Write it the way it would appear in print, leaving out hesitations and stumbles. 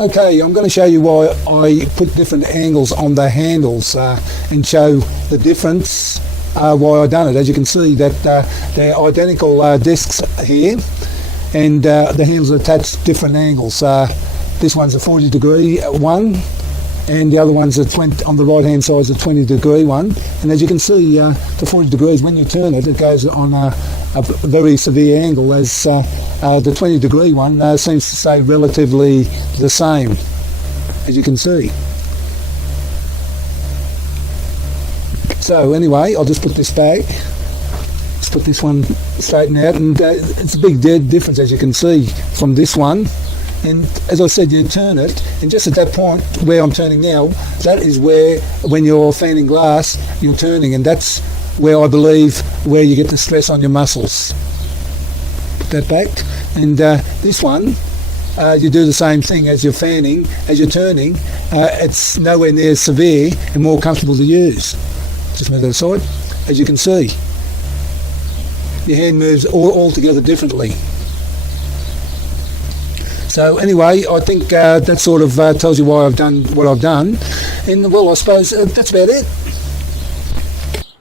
Okay, I'm going to show you why I put different angles on the handles and show the difference why I done it. As you can see that they're identical discs here, and the handles are attached different angles. This one's a 40-degree one, and the other one's a 20, on the right hand side is a 20-degree one. And as you can see, the 40 degrees, when you turn it, it goes on a very severe angle, as the 20-degree one seems to stay relatively the same, as you can see. So anyway, I'll just put this back. Let's put this one straighten out, and it's a big difference, as you can see, from this one. And as I said, you turn it, and just at that point where I'm turning now, that is where, when you're fanning glass, you're turning, and that's where I believe where you get the stress on your muscles. Put that back. And this one, you do the same thing as you're fanning. As you're turning, it's nowhere near as severe and more comfortable to use. Just move that aside. As you can see, your hand moves altogether differently. So anyway, I think that sort of tells you why I've done what I've done. And well, I suppose that's about it.